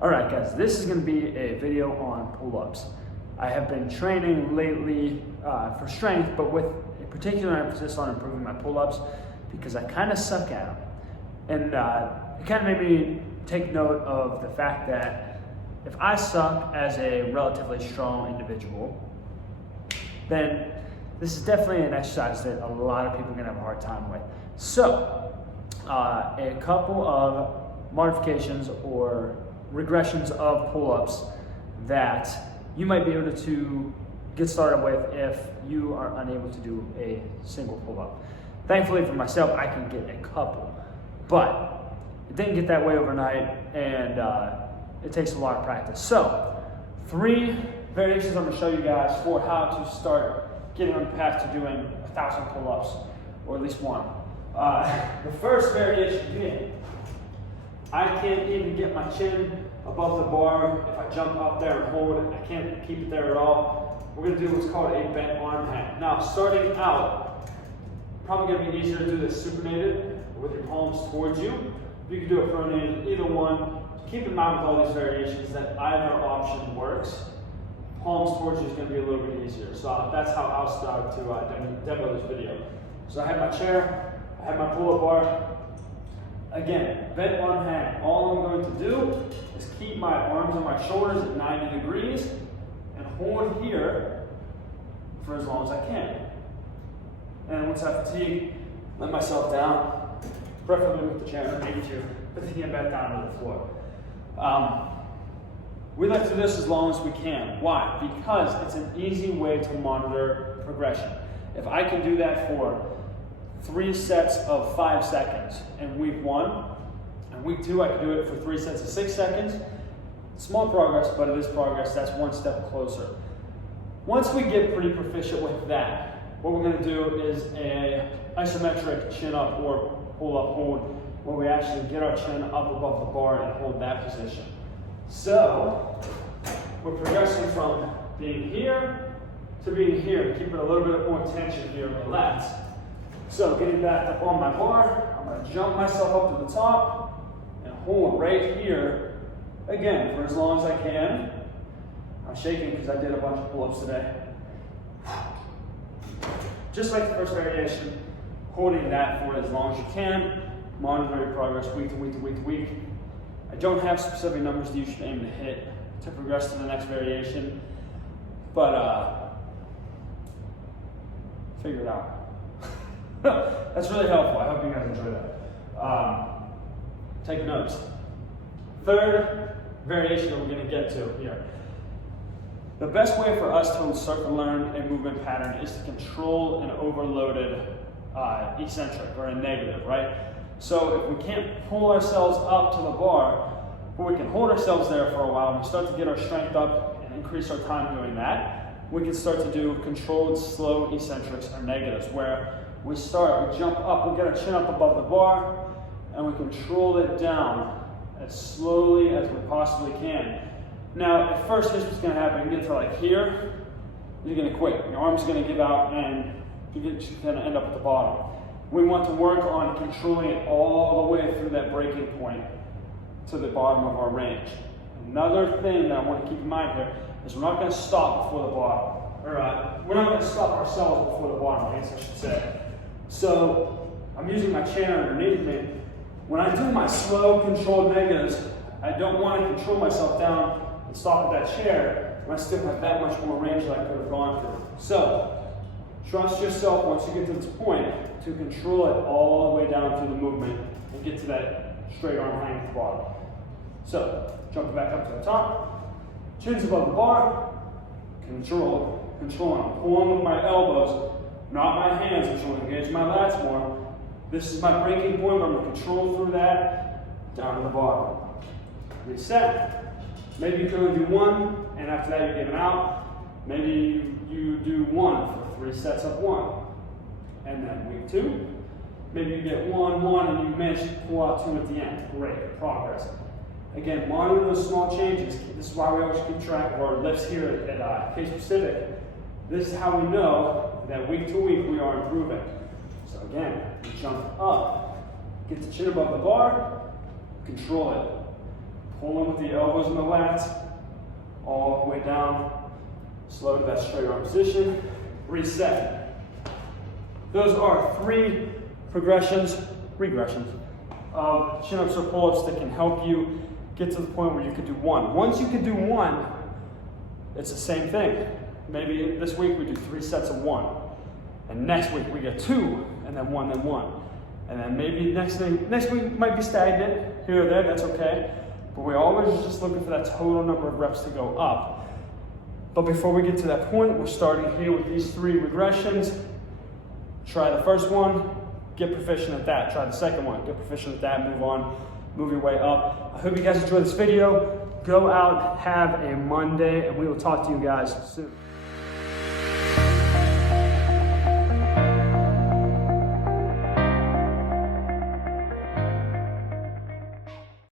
Alright guys, this is going to be a video on pull-ups. I have been training lately for strength, but with a particular emphasis on improving my pull-ups because I kind of suck at them. And it kind of made me take note of the fact that if I suck as a relatively strong individual, then this is definitely an exercise that a lot of people are going to have a hard time with. So, a couple of modifications or regressions of pull-ups that you might be able to get started with if you are unable to do a single pull-up. Thankfully for myself, I can get a couple, but it didn't get that way overnight, and it takes a lot of practice. So, 3 variations I'm going to show you guys for how to start getting on the path to doing 1,000 pull-ups, or at least one. The first variation being, I can't even get my chin above the bar. If I jump up there and hold it, I can't keep it there at all. We're going to do what's called a bent arm hang. Now, starting out, probably going to be easier to do this supinated with your palms towards you. You can do it pronated, either one. Keep in mind with all these variations that either option works. Palms towards you is going to be a little bit easier. So that's how I'll start to demo this video. So I have my chair, I have my pull-up bar. Again, bent arm hang. All I'm going to do is keep my arms and my shoulders at 90 degrees and hold here for as long as I can. And once I fatigue, let myself down, preferably with the chair, maybe to put the hand back down to the floor. We like to do this as long as we can. Why? Because it's an easy way to monitor progression. If I can do that for 3 sets of 5 seconds in week 1, and week 2 I can do it for 3 sets of 6 seconds. Small progress, but it is progress. That's one step closer. Once we get pretty proficient with that, what we're going to do is a isometric chin up or pull up hold, where we actually get our chin up above the bar and hold that position. So we're progressing from being here to being here, keeping a little bit more tension here in the lats. So getting back up on my bar, I'm going to jump myself up to the top and hold right here, again, for as long as I can. I'm shaking because I did a bunch of pull-ups today. Just like the first variation, holding that for as long as you can, monitoring progress week to week to week to week. I don't have specific numbers that you should aim to hit to progress to the next variation, but figure it out. That's really helpful. I hope you guys enjoy that. Take notes. Third variation that we're going to get to here. The best way for us to start to learn a movement pattern is to control an overloaded eccentric or a negative, right? So if we can't pull ourselves up to the bar, but we can hold ourselves there for a while, and we start to get our strength up and increase our time doing that, we can start to do controlled slow eccentrics or negatives, where we jump up, we get our chin up above the bar, and we control it down as slowly as we possibly can. Now, at first, here's what's going to happen. You get to like here, you're going to quit. Your arm's going to give out, and you're going to end up at the bottom. We want to work on controlling it all the way through that breaking point to the bottom of our range. Another thing that I want to keep in mind here is we're not going to stop before the bottom. We're not going to stop ourselves before the bottom, I guess I should say. So I'm using my chair underneath me. When I do my slow, controlled negatives, I don't want to control myself down and stop at that chair when I still have that much more range that I could have gone through. So trust yourself once you get to this point to control it all the way down through the movement and get to that straight arm hang at the bottom. So jump back up to the top, chin's above the bar, controlling. I'm pulling with my elbows, not my hands, which will engage my lats more. This is my breaking point, but I'm going to control through that down to the bottom. Reset. Maybe you can only do 1, and after that you're giving out. Maybe you do 1 for 3 sets of 1. And then week 2, maybe you get 1, 1, and you manage to pull out 2 at the end. Great, progress. Again, monitor those small changes. This is why we always keep track of our lifts here at Case Pacific. This is how we know that week to week we are improving. So again, we jump up, get the chin above the bar, control it. Pulling with the elbows in the lats, all the way down. Slow to that straight arm position. Reset. Those are 3 regressions of chin-ups or pull-ups that can help you get to the point where you can do 1. Once you can do 1, it's the same thing. Maybe this week we do 3 sets of 1. And next week we get 2, and then 1, then 1. And then maybe next week might be stagnant here or there, that's okay. But we're always just looking for that total number of reps to go up. But before we get to that point, we're starting here with these 3 regressions. Try the first one, get proficient at that. Try the second one, get proficient at that, move on, move your way up. I hope you guys enjoyed this video. Go out, have a Monday, and we will talk to you guys soon.